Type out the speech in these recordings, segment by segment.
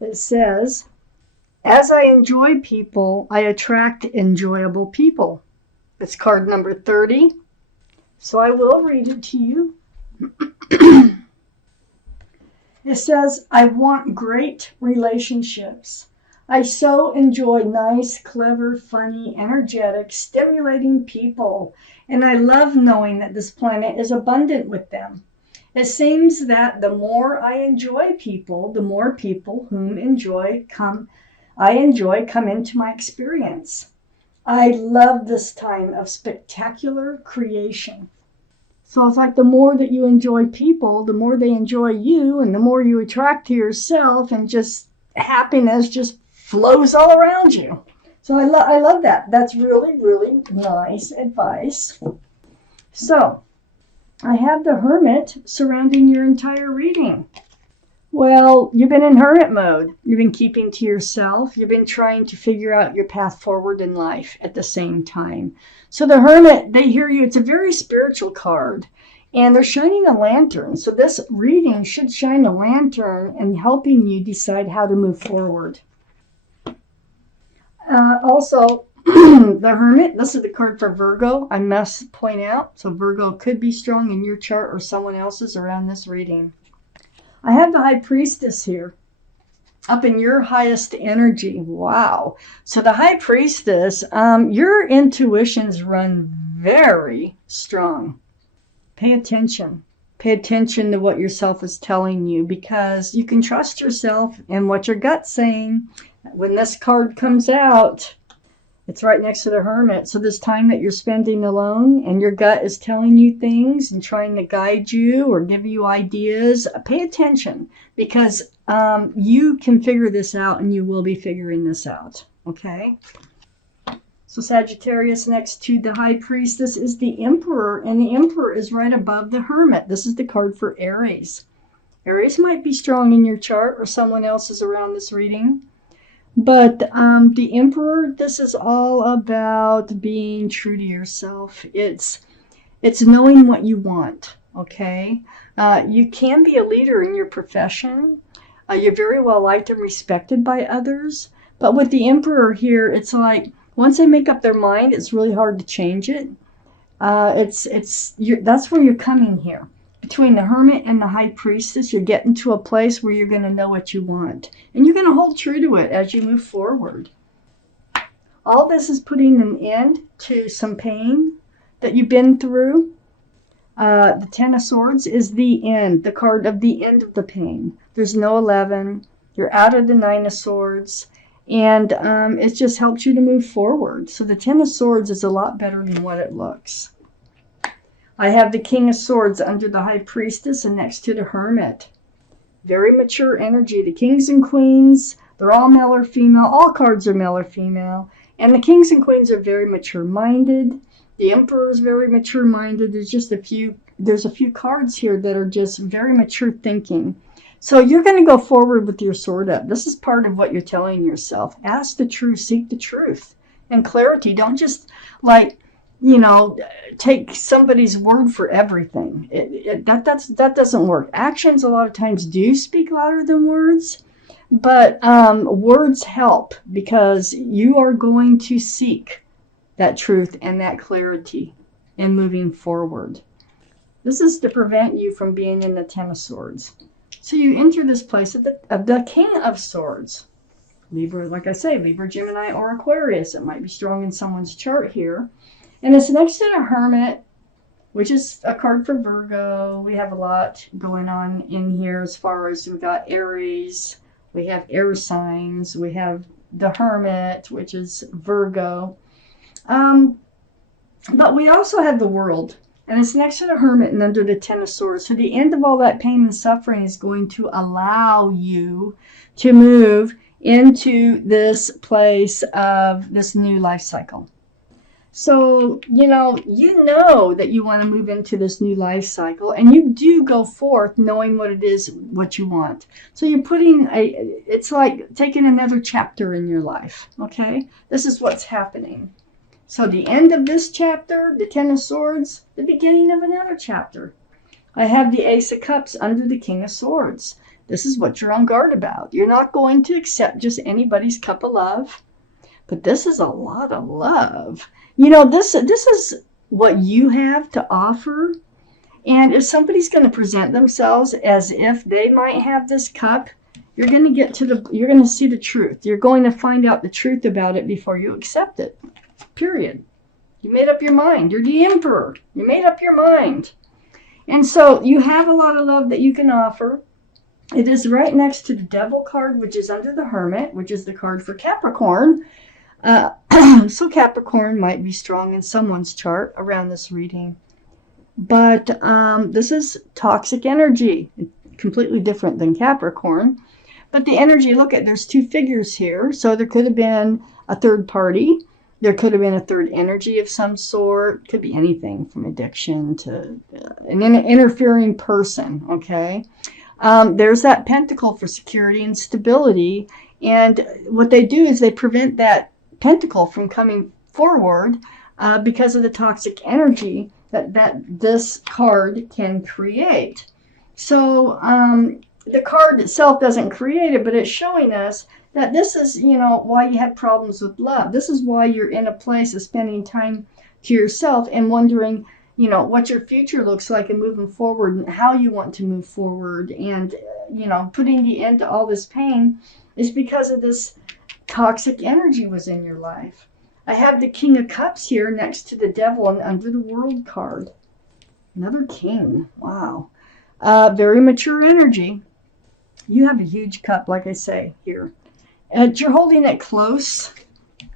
It says, as I enjoy people, I attract enjoyable people. It's card number 30. So I will read it to you. It says, I want great relationships. I so enjoy nice, clever, funny, energetic, stimulating people, and I love knowing that this planet is abundant with them. It seems that the more I enjoy people, the more people whom I enjoy come into my experience. I love this time of spectacular creation. So it's like the more that you enjoy people, the more they enjoy you, and the more you attract to yourself, and just happiness just flows all around you. So I love that. That's really, really nice advice. So I have the Hermit surrounding your entire reading. Well, you've been in hermit mode. You've been keeping to yourself. You've been trying to figure out your path forward in life at the same time. So the Hermit, they hear you. It's a very spiritual card. And they're shining a lantern. So this reading should shine a lantern and helping you decide how to move forward. Also, the Hermit, this is the card for Virgo, I must point out. So Virgo could be strong in your chart or someone else's around this reading. I have the High Priestess here, up in your highest energy. Wow. So the High Priestess, your intuitions run very strong. Pay attention. Pay attention to what yourself is telling you, because you can trust yourself and what your gut's saying. When this card comes out, it's right next to the Hermit. So this time that you're spending alone and your gut is telling you things and trying to guide you or give you ideas, pay attention, because you can figure this out, and you will be figuring this out. Okay? So Sagittarius, next to the High Priestess is the Emperor, and the Emperor is right above the Hermit. This is the card for Aries. Aries might be strong in your chart or someone else's around this reading. But the Emperor, this is all about being true to yourself. It's knowing what you want, okay? You can be a leader in your profession. You're very well liked and respected by others. But with the Emperor here, it's like once they make up their mind, it's really hard to change it. That's where you're coming here. Between the Hermit and the High Priestess, you're getting to a place where you're going to know what you want. And you're going to hold true to it as you move forward. All this is putting an end to some pain that you've been through. The Ten of Swords is the end, the card of the end of the pain. There's no 11. You're out of the Nine of Swords. And it just helps you to move forward. So the Ten of Swords is a lot better than what it looks. I have the King of Swords under the High Priestess and next to the Hermit. Very mature energy. The Kings and Queens, they're all male or female. All cards are male or female. And the Kings and Queens are very mature-minded. The Emperor is very mature-minded. There's a few cards here that are just very mature thinking. So you're going to go forward with your sword up. This is part of what you're telling yourself. Ask the truth, seek the truth and clarity. Don't just take somebody's word for everything. That doesn't work. Actions a lot of times do speak louder than words, but words help, because you are going to seek that truth and that clarity in moving forward. This is to prevent you from being in the Ten of Swords. So you enter this place of the King of Swords. Libra, like I say, Libra, Gemini, or Aquarius. It might be strong in someone's chart here. And it's next to the Hermit, which is a card for Virgo. We have a lot going on in here as far as we've got Aries, we have air signs, we have the Hermit, which is Virgo. But we also have the World, and it's next to the Hermit and under the Ten of Swords. So the end of all that pain and suffering is going to allow you to move into this place of this new life cycle. So, you know that you want to move into this new life cycle, and you do go forth knowing what it is, what you want. So you're it's like taking another chapter in your life, okay? This is what's happening. So the end of this chapter, the Ten of Swords, the beginning of another chapter. I have the Ace of Cups under the King of Swords. This is what you're on guard about. You're not going to accept just anybody's cup of love, but this is a lot of love. This is what you have to offer. And if somebody's going to present themselves as if they might have this cup, you're going to see the truth. You're going to find out the truth about it before you accept it. Period. You made up your mind. You're the emperor. You made up your mind. And so you have a lot of love that you can offer. It is right next to the Devil card, which is under the Hermit, which is the card for Capricorn. So Capricorn might be strong in someone's chart around this reading. But this is toxic energy, completely different than Capricorn. But the energy, look at, there's two figures here. So there could have been a third party. There could have been a third energy of some sort. Could be anything from addiction to an interfering person, okay? There's that pentacle for security and stability. And what they do is they prevent that pentacle from coming forward because of the toxic energy that this card can create. So the card itself doesn't create it, but it's showing us that this is, why you have problems with love. This is why you're in a place of spending time to yourself and wondering, what your future looks like and moving forward and how you want to move forward. And, putting the end to all this pain is because of this toxic energy was in your life. I have the King of Cups here next to the Devil and under the World card. Another king. Wow. Very mature energy. You have a huge cup, like I say, here. You're holding it close.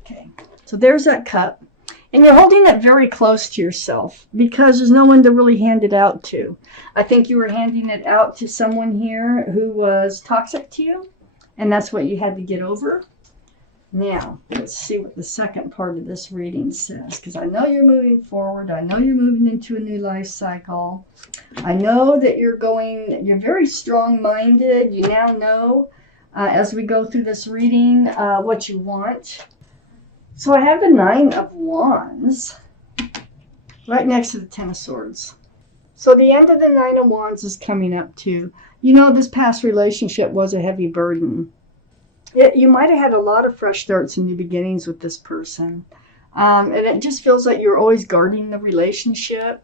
Okay. So there's that cup. And you're holding it very close to yourself because there's no one to really hand it out to. I think you were handing it out to someone here who was toxic to you. And that's what you had to get over. Now, let's see what the second part of this reading says, because I know you're moving forward. I know you're moving into a new life cycle. I know that you're very strong-minded. You now know, as we go through this reading, what you want. So I have the Nine of Wands right next to the Ten of Swords. So the end of the Nine of Wands is coming up too. This past relationship was a heavy burden. You might have had a lot of fresh starts and new beginnings with this person. And it just feels like you're always guarding the relationship.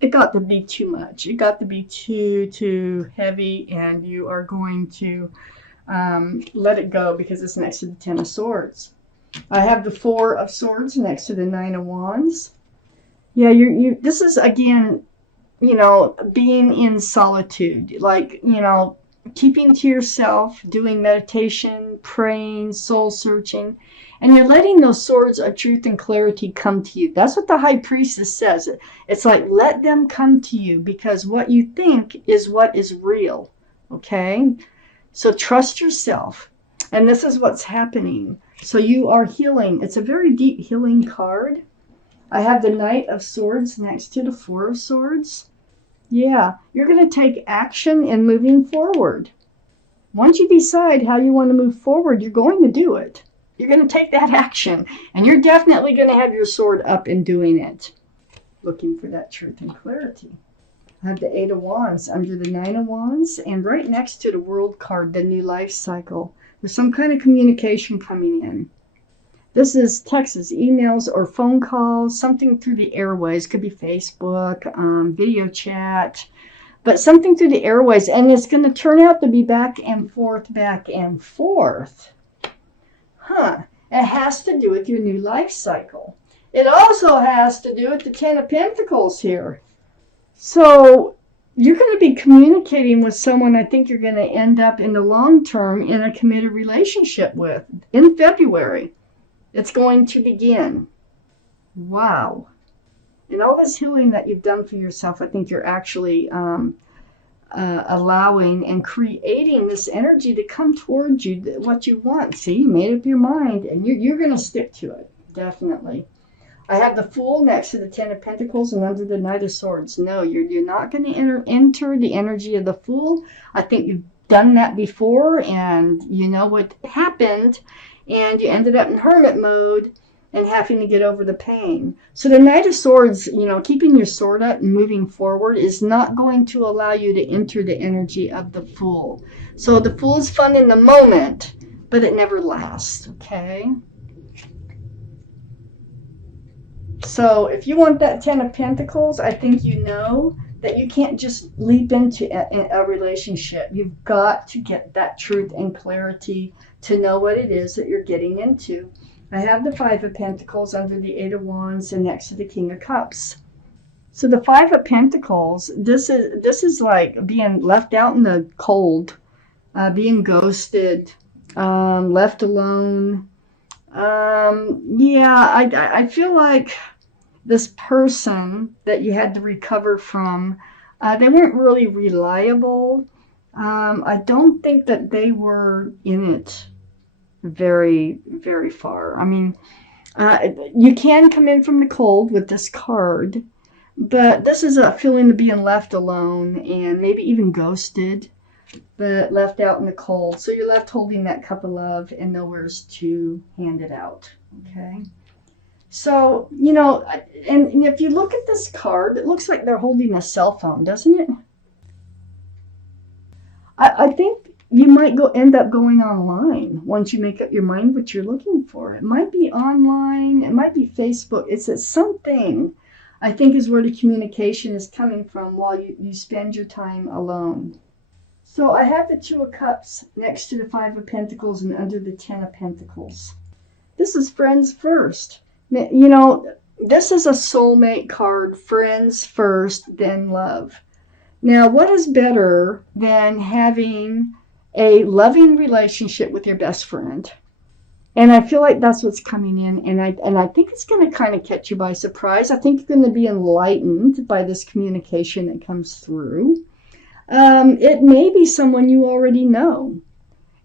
It got to be too much. It got to be too heavy, and you are going to let it go because it's next to the Ten of Swords. I have the Four of Swords next to the Nine of Wands. Yeah, this is, again, being in solitude. Like, keeping to yourself, doing meditation, praying, soul searching, and you're letting those swords of truth and clarity come to you. That's what the High Priestess says. It's like, let them come to you, because what you think is what is real, okay? So trust yourself, and this is what's happening. So you are healing. It's a very deep healing card. I have the Knight of Swords next to the Four of Swords. Yeah, you're going to take action in moving forward. Once you decide how you want to move forward, you're going to do it. You're going to take that action, and you're definitely going to have your sword up in doing it. Looking for that truth and clarity. I have the Eight of Wands under the Nine of Wands, and right next to the World card, the new life cycle. There's some kind of communication coming in. This is texts, emails, or phone calls, something through the airways. Could be Facebook, video chat, but something through the airways. And it's going to turn out to be back and forth, back and forth. It has to do with your new life cycle. It also has to do with the Ten of Pentacles here. So you're going to be communicating with someone I think you're going to end up in the long term in a committed relationship with in February. It's going to begin. Wow. And all this healing that you've done for yourself, I think you're actually allowing and creating this energy to come towards you, what you want. See, you made up your mind, and you're going to stick to it, definitely. I have the Fool next to the Ten of Pentacles and under the Knight of Swords. No, you're not going to enter the energy of the Fool. I think you've done that before, and you know what happened. And you ended up in hermit mode, and having to get over the pain. So the Knight of Swords, keeping your sword up and moving forward is not going to allow you to enter the energy of the Fool. So the Fool is fun in the moment, but it never lasts, okay? So if you want that Ten of Pentacles, I think you know that you can't just leap into a relationship. You've got to get that truth and clarity to know what it is that you're getting into. I have the Five of Pentacles under the Eight of Wands and next to the King of Cups. So the Five of Pentacles, this is like being left out in the cold, being ghosted, left alone. I feel like this person that you had to recover from, they weren't really reliable. I don't think that they were in it very, very far. I mean, you can come in from the cold with this card, but this is a feeling of being left alone and maybe even ghosted, but left out in the cold. So you're left holding that cup of love and nowhere's to hand it out, okay? So, and if you look at this card, it looks like they're holding a cell phone, doesn't it? I think you might end up going online once you make up your mind what you're looking for. It might be online, it might be Facebook. It's something, I think, is where the communication is coming from while you spend your time alone. So I have the Two of Cups next to the Five of Pentacles and under the Ten of Pentacles. This is friends first. This is a soulmate card, friends first, then love. Now, what is better than having a loving relationship with your best friend? And I feel like that's what's coming in, and I think it's going to kind of catch you by surprise. I think you're going to be enlightened by this communication that comes through. It may be someone you already know,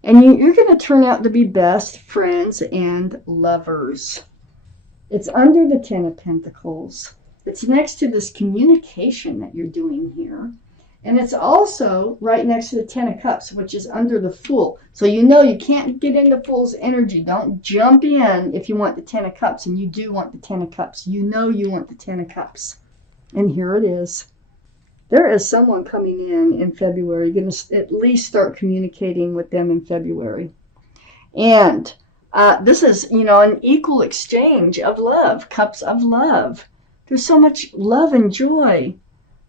and you're going to turn out to be best friends and lovers. It's under the Ten of Pentacles. It's next to this communication that you're doing here. And it's also right next to the Ten of Cups, which is under the Fool. So you can't get into Fool's energy. Don't jump in if you want the Ten of Cups, and you do want the Ten of Cups. You want the Ten of Cups. And here it is. There is someone coming in February. You're going to at least start communicating with them in February. And this is, an equal exchange of love, cups of love. There's so much love and joy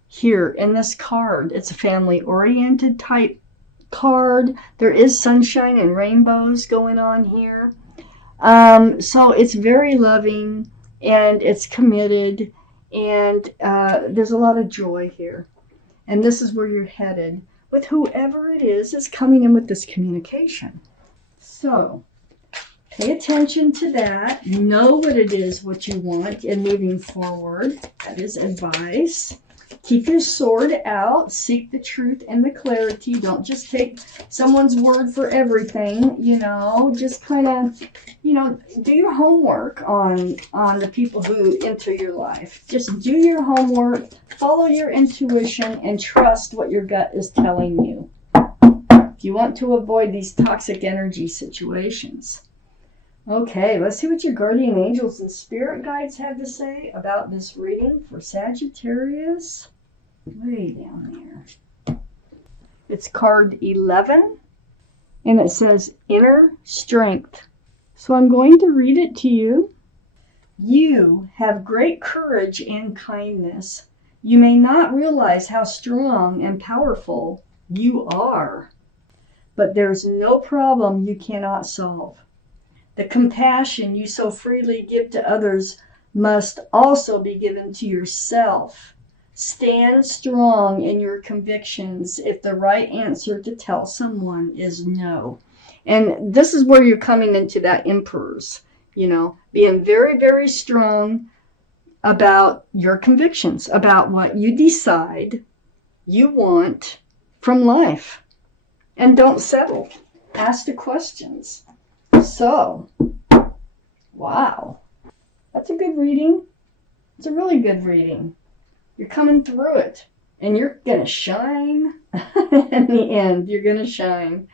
here in this card. It's a family-oriented type card. There is sunshine and rainbows going on here. So it's very loving and it's committed, and there's a lot of joy here. And this is where you're headed with whoever it is coming in with this communication. So pay attention to that. Know what it is, what you want, and moving forward. That is advice. Keep your sword out. Seek the truth and the clarity. Don't just take someone's word for everything. Just kind of, do your homework on the people who enter your life. Just do your homework. Follow your intuition and trust what your gut is telling you. If you want to avoid these toxic energy situations. Okay, let's see what your guardian angels and spirit guides have to say about this reading for Sagittarius. Way down there. It's card 11, and it says inner strength. So I'm going to read it to you. You have great courage and kindness. You may not realize how strong and powerful you are, but there's no problem you cannot solve. The compassion you so freely give to others must also be given to yourself. Stand strong in your convictions if the right answer to tell someone is no. And this is where you're coming into that Emperor's, being very, very strong about your convictions, about what you decide you want from life. And don't settle. Ask the questions. So, wow, that's a good reading. It's a really good reading. You're coming through it, and you're going to shine in the end. You're going to shine.